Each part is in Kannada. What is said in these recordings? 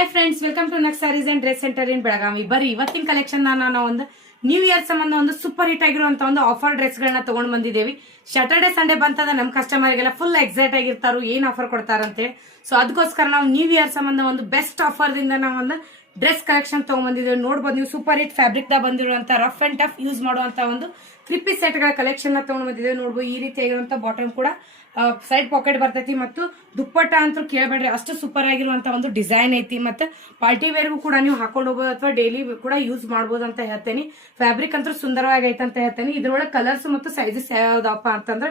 ಹಾಯ್ ಫ್ರೆಂಡ್ಸ್, ವೆಲ್ಕಮ್ ಟು ನಕ್ಸ್ sarees and dress centre in Belagavi. ಬರೀ ಇವತ್ತಿನ ಕಲೆಕ್ಷನ್ ನಾವು ಒಂದು ನ್ಯೂ ಇಯರ್ ಸಂಬಂಧ ಒಂದು ಸೂಪರ್ ಹಿಟ್ ಆಗಿರುವಂತ ಒಂದು ಆಫರ್ ಡ್ರೆಸ್ ಗಳನ್ನ ತಗೊಂಡ್ ಬಂದಿದ್ದೇವೆ. ಸ್ಯಾಟರ್ಡೆ ಸಂಡೇ ಬಂತಂದ್ರೆ ನಮ್ ಕಸ್ಟಮರ್ಗೆಲ್ಲ ಫುಲ್ ಎಕ್ಸೈಟ್ ಆಗಿರ್ತಾರು, ಏನ್ ಆಫರ್ ಕೊಡ್ತಾರಂತೇಳಿ. ಸೊ ಅದಕ್ಕೋಸ್ಕರ ನಾವು ನ್ಯೂ ಇಯರ್ ಸಂಬಂಧ ಒಂದು ಬೆಸ್ಟ್ ಆಫರ್ ದಿಂದ ನಾವು ಒಂದು ಡ್ರೆಸ್ ಕಲೆಕ್ಷನ್ ತಗೊಂಡ್ ಬಂದಿದ್ದೇವೆ. ನೋಡ್ಬೋದು ನೀವು, ಸೂಪರ್ ಹಿಟ್ ಫ್ಯಾಬ್ರಿಕ್ ದ ಬಂದಿರುವಂತ ರಫ್ ಅಂಡ್ ಟಫ್ ಯೂಸ್ ಮಾಡುವಂತ ಒಂದು 3 ಸೆಟ್ ಗಳ ಕಲೆಕ್ಷನ್ ತಗೊಂಡ್ ಬಂದಿದ್ದೇವೆ. ನೋಡ್ಬೋದು ಈ ರೀತಿ ಆಗಿರುವಂತ ಬಾಟಮ್ ಕೂಡ ಸೈಡ್ ಪಾಕೆಟ್ ಬರ್ತೈತಿ ಮತ್ತು ದುಪ್ಪಟ್ಟ ಅಂತೂ ಕೇಳಬೇಡ್ರಿ, ಅಷ್ಟು ಸೂಪರ್ ಆಗಿರುವಂತ ಒಂದು ಡಿಸೈನ್ ಐತಿ. ಮತ್ತೆ ಪಾರ್ಟಿ ವೇರ್ಗೂ ಕೂಡ ನೀವು ಹಾಕೊಂಡು ಹೋಗ್ಬೋದು ಅಥವಾ ಡೈಲಿ ಕೂಡ ಯೂಸ್ ಮಾಡಬಹುದು ಅಂತ ಹೇಳ್ತೇನೆ. ಫ್ಯಾಬ್ರಿಕ್ ಅಂತೂ ಸುಂದರವಾಗಿ ಐತೆ ಅಂತ ಹೇಳ್ತೇನೆ. ಇದ್ರೊಳಗೆ ಕಲರ್ಸ್ ಮತ್ತು ಸೈಜಸ್ ಯಾವ್ದಪ್ಪ ಅಂತಂದ್ರೆ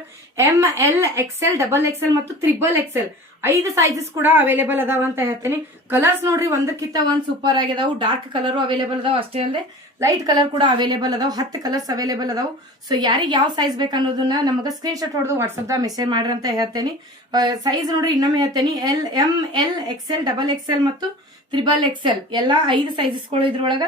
ML XL XXL ಮತ್ತು XXL 5 ಸೈಜಸ್ ಕೂಡ ಅವೈಲೇಬಲ್ ಅದಾವ ಅಂತ ಹೇಳ್ತೇನೆ. ಕಲರ್ಸ್ ನೋಡ್ರಿ, ಒಂದಕ್ಕಿಂತ ಒಂದ್ ಸೂಪರ್ ಆಗಿದಾವು. ಡಾರ್ಕ್ ಕಲರ್ ಅವೈಲೇಬಲ್ ಅದಾವ, ಅಷ್ಟೇ ಅಲ್ಲದೆ ಲೈಟ್ ಕಲರ್ ಕೂಡ ಅವೈಲೇಬಲ್ ಅದಾವ. 10 ಕಲರ್ಸ್ ಅವೈಲೇಬಲ್ ಅದಾವ. ಸೊ ಯಾರಿಗೆ ಯಾವ ಸೈಜ್ ಬೇಕನ್ನೋದನ್ನ ನಮಗ ಸ್ಕ್ರೀನ್ ಶಾಟ್ ಹೊಡೆದು ವಾಟ್ಸ್ಆಪ್ ದಾಗ ಮೆಸೇಜ್ ಮಾಡ್ರಿ ಅಂತ ಹೇಳ್ತೇನೆ. ಸೈಜ್ ನೋಡ್ರಿ, ಇನ್ನೊಮ್ಮೆ ಹೇಳ್ತೇನೆ, ML XL XXL ಮತ್ತು XXL ಎಲ್ಲಾ 5 ಸೈಜಸ್ ಗಳು ಇದ್ರೊಳಗ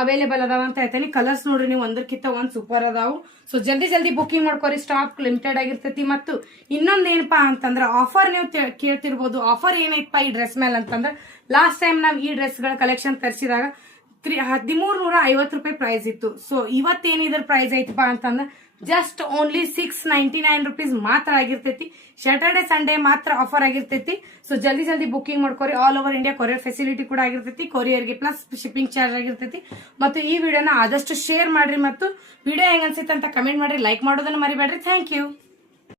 ಅವೈಲೇಬಲ್ ಅದಾವ ಅಂತ ಹೇಳ್ತೇನೆ. ಕಲರ್ಸ್ ನೋಡ್ರಿ ನೀವು, ಒಂದಕ್ಕಿಂತ ಒಂದ್ ಸೂಪರ್ ಅದಾವು. ಸೊ ಜಲ್ದಿ ಬುಕಿಂಗ್ ಮಾಡ್ಕೋರಿ, ಸ್ಟಾಕ್ ಲಿಮಿಟೆಡ್ ಆಗಿರ್ತೈತಿ. ಮತ್ತು ಇನ್ನೊಂದ್ ಏನಪ್ಪಾ ಅಂತಂದ್ರ ಆಫರ್ ನೀವು ಕೇಳ್ತಿರ್ಬೋದು, ಆಫರ್ ಏನೈತಪ್ಪ ಈ ಡ್ರೆಸ್ ಮೇಲೆ ಅಂತಂದ್ರ, ಲಾಸ್ಟ್ ಟೈಮ್ ನಾವ್ ಈ ಡ್ರೆಸ್ ಗಳ ಕಲೆಕ್ಷನ್ ತರಿಸಿದಾಗ 1350 ರೂಪಾಯಿ ಪ್ರೈಸ್ ಇತ್ತು. ಸೊ ಇವತ್ತೇನ್ ಇದ್ರ ಪ್ರೈಸ್ ಐತಪ್ಪ ಅಂತಂದ್ರ ಜಸ್ಟ್ ಓನ್ಲಿ 699 rupees ಮಾತ್ರ ಆಗಿರ್ತೈತಿ. ಸ್ಯಾಟರ್ಡೆ ಸಂಡೇ ಮಾತ್ರ ಆಫರ್ ಆಗಿರ್ತೈತಿ. ಸೊ ಜಲ್ದಿ ಬುಕಿಂಗ್ ಮಾಡ್ಕೋರಿ. All over India courier facility ಕೂಡ ಆಗಿರ್ತೈತಿ. ಕೊರಿಯರ್ಗೆ ಪ್ಲಸ್ ಶಿಪ್ಪಿಂಗ್ ಚಾರ್ಜ್ ಆಗಿರ್ತೈತಿ. ಮತ್ತು ಈ ವಿಡಿಯೋನ ಆದಷ್ಟು ಶೇರ್ ಮಾಡ್ರಿ ಮತ್ತು ವಿಡಿಯೋ ಹೆಂಗ್ ಅನ್ಸುತ್ತೆ ಅಂತ ಕಮೆಂಟ್ ಮಾಡ್ರಿ, ಲೈಕ್ ಮಾಡೋದನ್ನ ಮರಿಬೇಡ್ರಿ. Thank you.